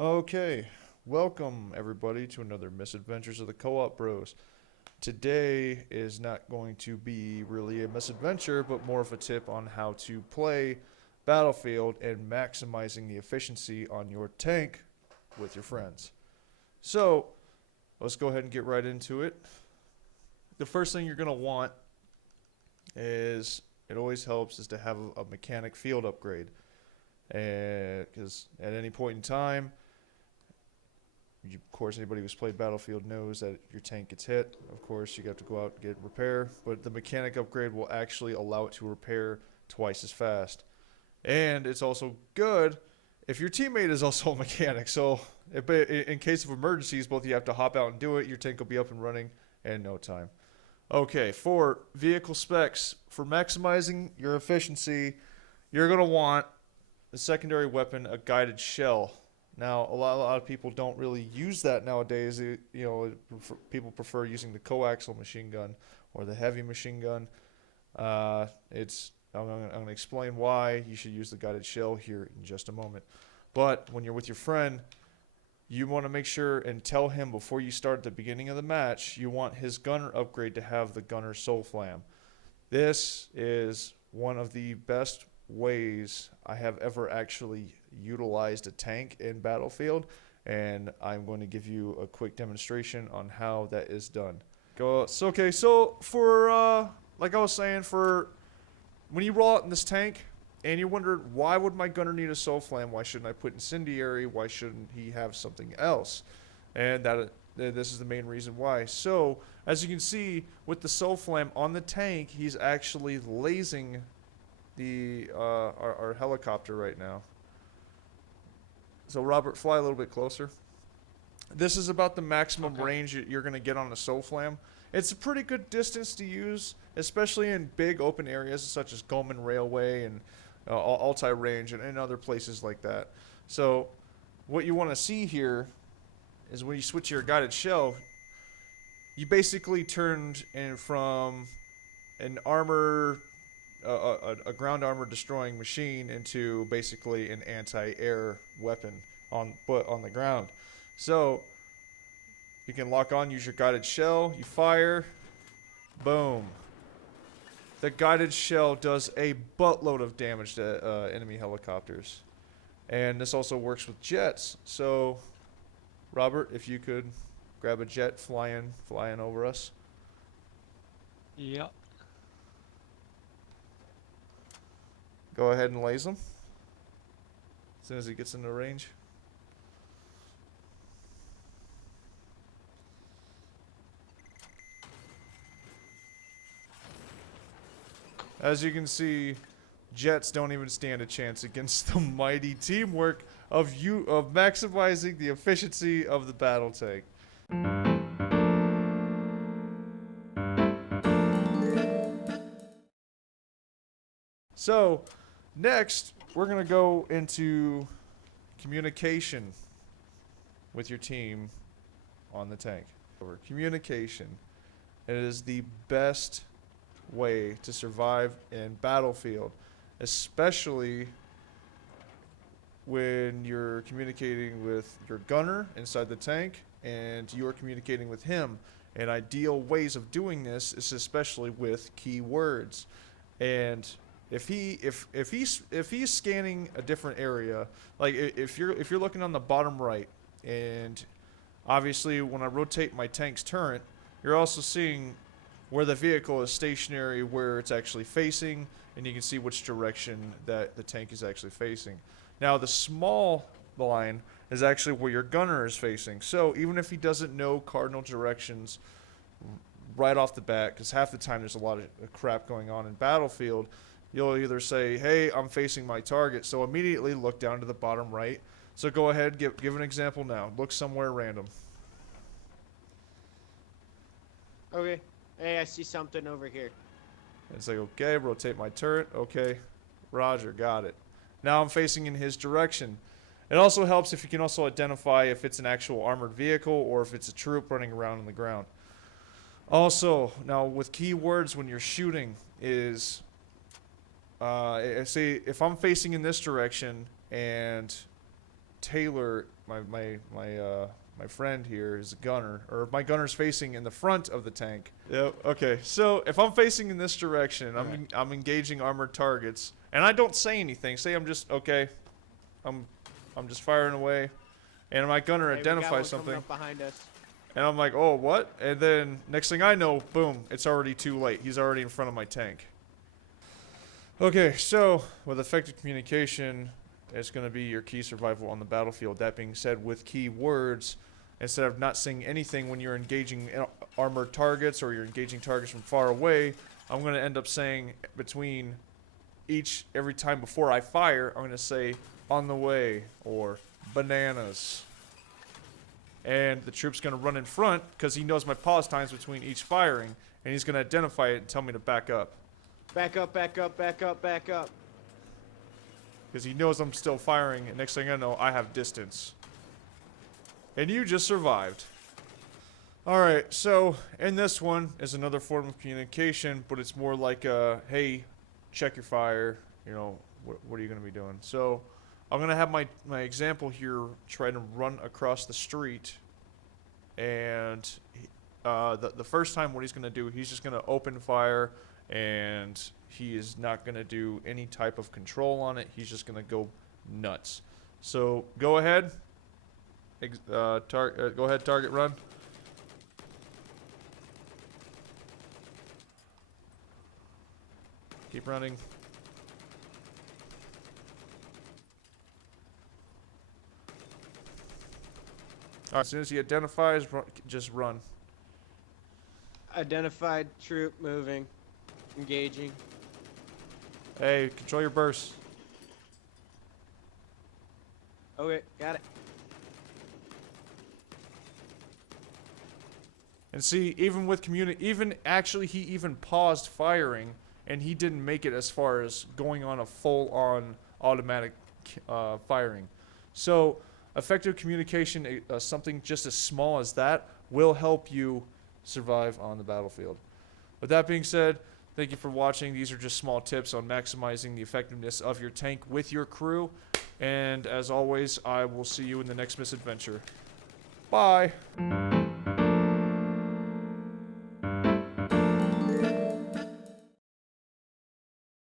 Okay, welcome everybody to another Misadventures of the Co-op Bros. Today is not going to be really a misadventure, but more of a tip on how to play Battlefield and maximizing the efficiency on your tank with your friends. So, let's go ahead and get right into it. The first thing you're going to want is, it always helps, is to have a mechanic field upgrade. Because at any point in time, of course, anybody who's played Battlefield knows that your tank gets hit. Of course, you have to go out and get repair, but the mechanic upgrade will actually allow it to repair twice as fast. And it's also good if your teammate is also a mechanic. So, in case of emergencies, both of you have to hop out and do it. Your tank will be up and running in no time. Okay, for vehicle specs, for maximizing your efficiency, you're going to want the secondary weapon, a guided shell. Now, a lot of people don't really use that nowadays. People prefer using the coaxial machine gun or the heavy machine gun. I'm going to explain why you should use the guided shell here in just a moment. But when you're with your friend, you want to make sure and tell him before you start at the beginning of the match, you want his gunner upgrade to have the gunner soul flam. This is one of the best ways I have ever actually utilized a tank in Battlefield, and I'm going to give you a quick demonstration on how that is done. So for like I was saying, for when you roll out in this tank and you're wondering, why would my gunner need a soul flam? Why shouldn't I put incendiary? Why shouldn't he have something else? And this is the main reason why. So as you can see with the soul flam on the tank, he's actually lasing our helicopter right now. So Robert, fly a little bit closer. This is about the maximum range you're going to get on a soul flam. It's a pretty good distance to use, especially in big open areas such as Gulman Railway and Altai Range and other places like that. So what you want to see here is when you switch your guided shell, you basically turned in from an a ground armor destroying machine into basically an anti-air weapon on the ground. So you can lock on, use your guided shell, you fire, boom. The guided shell does a buttload of damage to enemy helicopters. And this also works with jets. So Robert, if you could grab a jet flying over us. Yep. Go ahead and laze him as soon as he gets into range. As you can see, jets don't even stand a chance against the mighty teamwork of maximizing the efficiency of the battle tank. So, next, we're going to go into communication with your team on the tank. Communication. It is the best way to survive in Battlefield, especially when you're communicating with your gunner inside the tank and you're communicating with him. And ideal ways of doing this is especially with keywords. And if he's scanning a different area, like if you're looking on the bottom right, and obviously when I rotate my tank's turret, you're also seeing where the vehicle is stationary, where it's actually facing, and you can see which direction that the tank is actually facing. Now the small line is actually where your gunner is facing. So even if he doesn't know cardinal directions right off the bat, because half the time there's a lot of crap going on in Battlefield, you'll either say, hey, I'm facing my target, so immediately look down to the bottom right. So go ahead, give an example now. Look somewhere random. Okay. Hey, I see something over here. And say, okay, rotate my turret. Okay, roger, got it. Now I'm facing in his direction. It also helps if you can also identify if it's an actual armored vehicle or if it's a troop running around on the ground. Also, now with keywords when you're shooting is, say if I'm facing in this direction and Taylor, my friend here is a gunner, or my gunner's facing in the front of the tank. Yep. Okay. So if I'm facing in this direction, I'm engaging armored targets, and I don't say anything. Say I'm just okay. I'm just firing away, and my gunner Hey, we got one identifies coming something, up behind us. and I'm like, oh what? And then next thing I know, boom! It's already too late. He's already in front of my tank. Okay. So with effective communication, it's going to be your key survival on the battlefield. That being said, with keywords, instead of not saying anything when you're engaging armored targets or you're engaging targets from far away, I'm going to end up saying between every time before I fire, I'm going to say on the way or bananas. And the troop's going to run in front because he knows my pause times between each firing, and he's going to identify it and tell me to back up. Back up, back up, back up, back up. Because he knows I'm still firing, and next thing I know, I have distance. And you just survived. Alright, so in this one is another form of communication, but it's more like hey, check your fire, you know, what are you going to be doing? So I'm going to have my example here try to run across the street, and the first time what he's going to do, he's just going to open fire, and he is not going to do any type of control on it. He's just going to go nuts. So go ahead. Go ahead, target run. Keep running. Alright, as soon as he identifies, just run. Identified troop moving. Engaging. Hey, control your burst. Okay, got it. And see, even with he even paused firing, and he didn't make it as far as going on a full-on automatic firing. So, effective communication, something just as small as that, will help you survive on the battlefield. With that being said, thank you for watching. These are just small tips on maximizing the effectiveness of your tank with your crew. And as always, I will see you in the next misadventure. Bye!